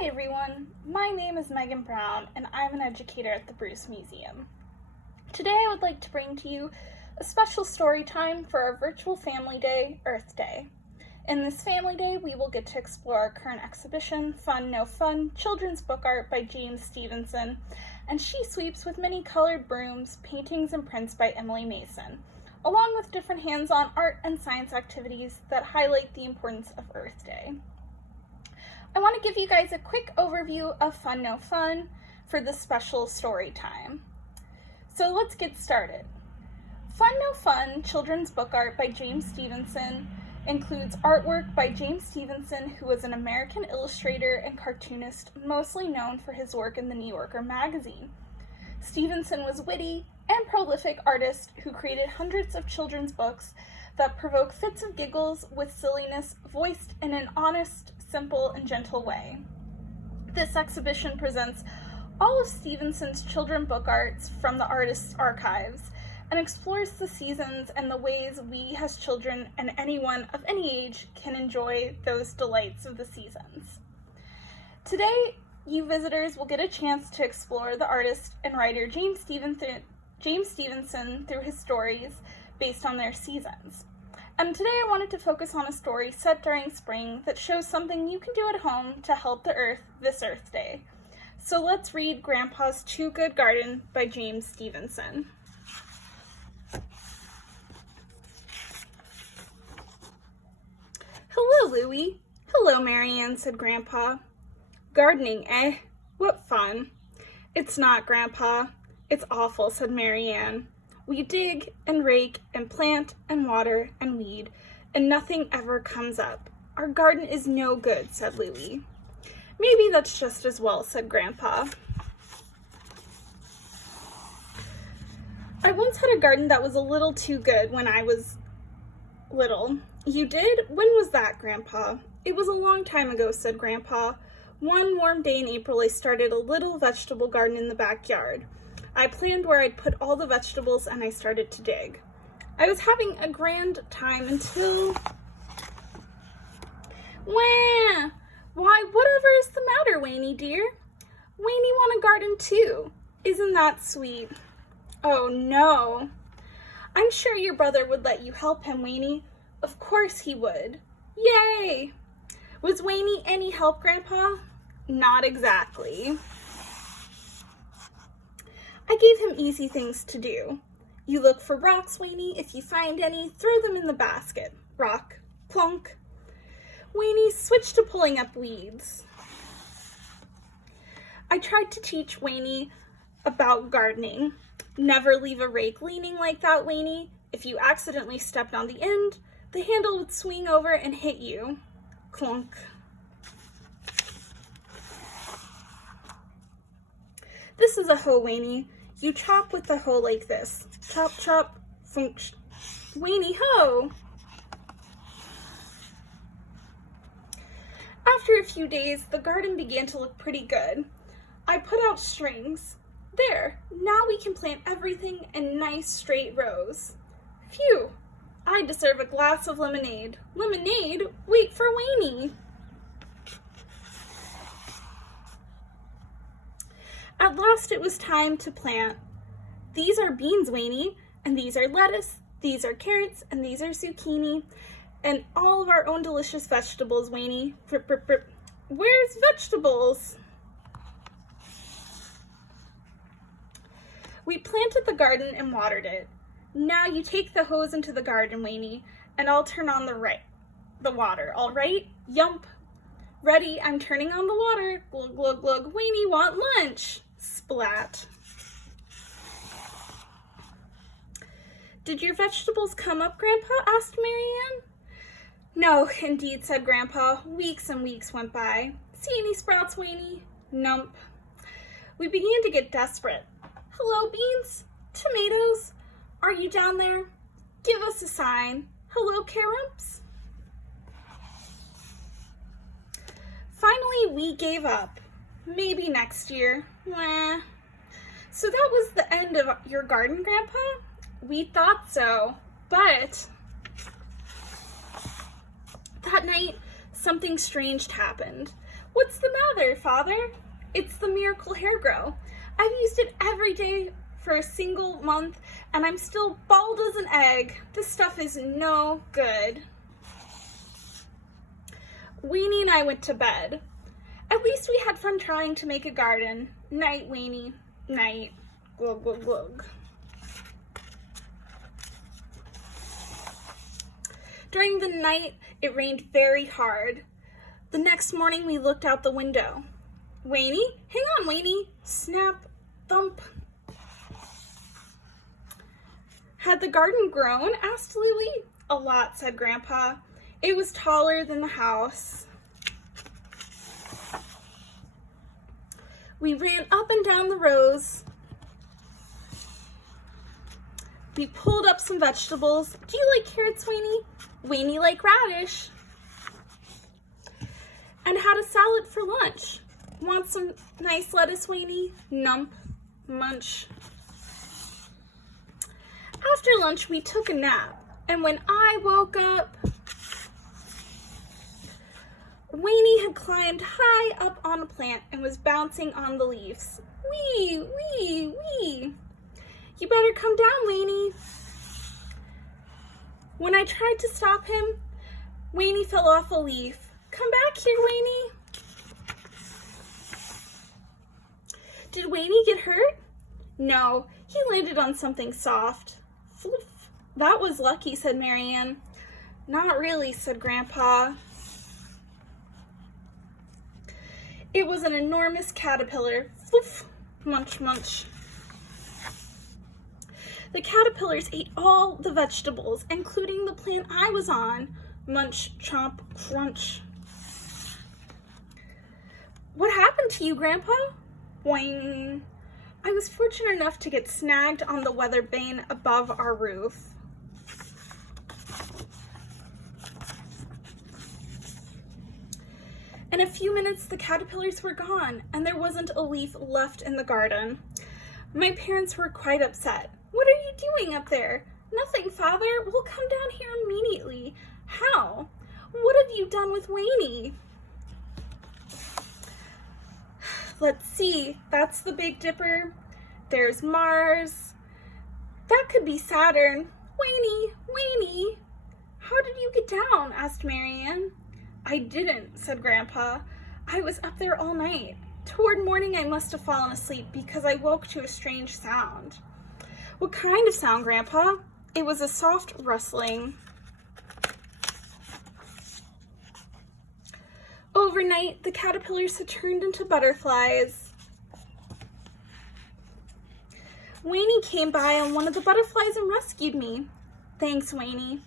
Hi everyone, my name is Megan Brown and I'm an educator at the Bruce Museum. Today I would like to bring to you a special story time for our virtual family day, Earth Day. In this family day, we will get to explore our current exhibition, Fun No Fun, Children's Book Art by James Stevenson, and She Sweeps with many colored brooms, paintings and prints by Emily Mason, along with different hands-on art and science activities that highlight the importance of Earth Day. I want to give you guys a quick overview of Fun No Fun for this special story time. So let's get started. Fun No Fun, Children's Book Art by James Stevenson includes artwork by James Stevenson, who was an American illustrator and cartoonist mostly known for his work in the New Yorker magazine. Stevenson was a witty and prolific artist who created hundreds of children's books that provoke fits of giggles with silliness voiced in an honest, simple, and gentle way. This exhibition presents all of Stevenson's children's book arts from the artist's archives and explores the seasons and the ways we as children and anyone of any age can enjoy those delights of the seasons. Today, you visitors will get a chance to explore the artist and writer James Stevenson through his stories based on their seasons. And today I wanted to focus on a story set during spring that shows something you can do at home to help the earth this Earth Day. So let's read Grandpa's Too Good Garden by James Stevenson. Hello, Louie. Hello, Marianne, said Grandpa. Gardening, eh? What fun. It's not, Grandpa. It's awful, said Marianne. We dig and rake and plant and water and weed, and nothing ever comes up. Our garden is no good, said Louie. Maybe that's just as well, said Grandpa. I once had a garden that was a little too good when I was little. You did? When was that, Grandpa? It was a long time ago, said Grandpa. One warm day in April, I started a little vegetable garden in the backyard. I planned where I'd put all the vegetables and I started to dig. I was having a grand time until... Wah! Why, whatever is the matter, Waynie dear? Waynie want a garden too. Isn't that sweet? Oh no. I'm sure your brother would let you help him, Waynie. Of course he would. Yay! Was Waynie any help, Grandpa? Not exactly. I gave him easy things to do. You look for rocks, Waynie. If you find any, throw them in the basket. Rock, plunk. Waynie switched to pulling up weeds. I tried to teach Waynie about gardening. Never leave a rake leaning like that, Waynie. If you accidentally stepped on the end, the handle would swing over and hit you. Clunk. This is a hoe, Waynie. You chop with the hoe like this. Chop, chop, function. Waynie hoe! After a few days, the garden began to look pretty good. I put out strings. There, now we can plant everything in nice straight rows. Phew! I deserve a glass of lemonade. Lemonade? Wait for Waynie! At last it was time to plant. These are beans, Waynie, and these are lettuce, these are carrots, and these are zucchini, and all of our own delicious vegetables, Waynie. Brr, brr, brr. Where's vegetables? We planted the garden and watered it. Now you take the hose into the garden, Waynie, and I'll turn on the water, all right? Yump. Ready, I'm turning on the water. Glug, glug, glug. Waynie want lunch. Splat. Did your vegetables come up, Grandpa? Asked Marianne. No, indeed, said Grandpa. Weeks and weeks went by. See any sprouts, Waynie? Nump. We began to get desperate. Hello, beans? Tomatoes? Are you down there? Give us a sign. Hello, carrots? Finally, we gave up. Maybe next year. Wah. So that was the end of your garden, Grandpa? We thought so, but that night, something strange happened. What's the matter, Father? It's the Miracle Hair Grow. I've used it every day for a single month, and I'm still bald as an egg. This stuff is no good. Weenie and I went to bed. At least we had fun trying to make a garden. Night, Weenie. Night. Glug, glug, glug. During the night, it rained very hard. The next morning, we looked out the window. Weenie, hang on, Weenie. Snap, thump. Had the garden grown? Asked Lily. A lot, said Grandpa. It was taller than the house. We ran up and down the rows. We pulled up some vegetables. Do you like carrots, Weenie? Weenie like radish. And had a salad for lunch. Want some nice lettuce, Weenie? Nump, munch. After lunch, we took a nap. And when I woke up, Weenie had climbed high up on a plant and was bouncing on the leaves. Wee, wee, wee. You better come down, Weenie. When I tried to stop him, Weenie fell off a leaf. Come back here, Weenie. Did Weenie get hurt? No, he landed on something soft. Floof. That was lucky, said Marianne. Not really, said Grandpa. It was an enormous caterpillar. Floof. Munch, munch. The caterpillars ate all the vegetables, including the plant I was on. Munch, chomp, crunch. What happened to you, Grandpa? Boing. I was fortunate enough to get snagged on the weather vane above our roof. In a few minutes, the caterpillars were gone, and there wasn't a leaf left in the garden. My parents were quite upset. What are you doing up there? Nothing, Father. We'll come down here immediately. How? What have you done with Weenie? Let's see. That's the Big Dipper. There's Mars. That could be Saturn. Weenie, Weenie. How did you get down? Asked Marianne. I didn't, said Grandpa. I was up there all night. Toward morning, I must have fallen asleep because I woke to a strange sound. What kind of sound, Grandpa? It was a soft rustling. Overnight, the caterpillars had turned into butterflies. Weenie came by on one of the butterflies and rescued me. Thanks, Weenie.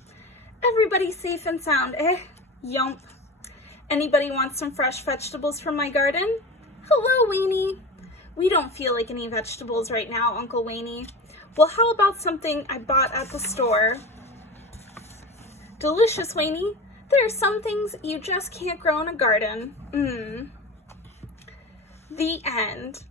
Everybody's safe and sound, eh? Yump. Anybody want some fresh vegetables from my garden? Hello, Weenie. We don't feel like any vegetables right now, Uncle Weenie. Well, how about something I bought at the store? Delicious, Weenie. There are some things you just can't grow in a garden. The end.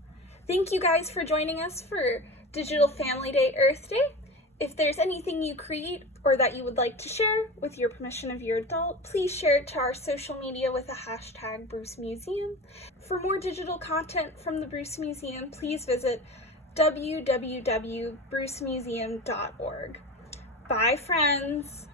Thank you guys for joining us for Digital Family Day Earth Day. If there's anything you create or that you would like to share with your permission of your adult, please share it to our social media with a hashtag Bruce Museum. For more digital content from the Bruce Museum, please visit www.brucemuseum.org. Bye, friends.